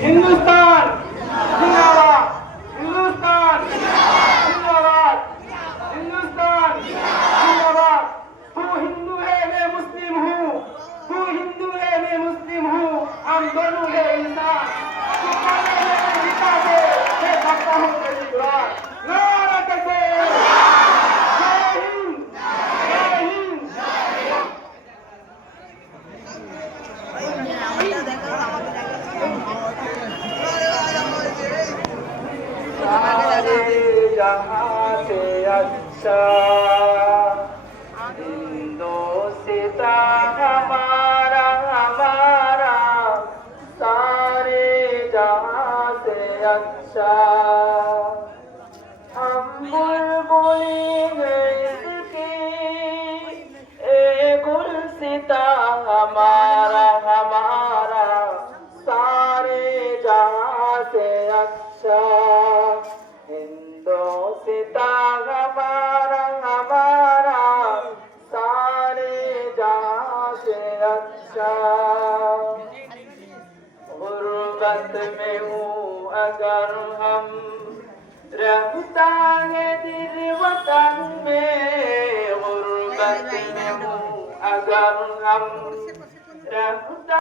हिंदुस्तान जिंदाबाद, हिंदुस्तान जिंदाबाद, हिंदुस्तान जिंदाबाद। तू हिंदू है मैं मुस्लिम हूँ, तू हिंदू है मैं मुस्लिम हूँ, हम दोनों है इंसान। तू कहने में गीता दे, मैं भक्ता हूँ तेरी दुआ। नारा तकबीर, जय हिंद, जय हिंद। सारे जहां से अच्छा हिंदुस्तान हमारा हमारा, सारे जहां से अच्छा। हम बुलबुली हैं इसकी, ए गुलसिता हमारा हमारा, सारे जहां से अच्छा। हिंदुस्ता हमारा हमारा, सारे जहां से अच्छा। गुर्बत में हूँ अगर हम, रहता है दिल वतन में। गुर्बत में हूँ अगर हम, रहता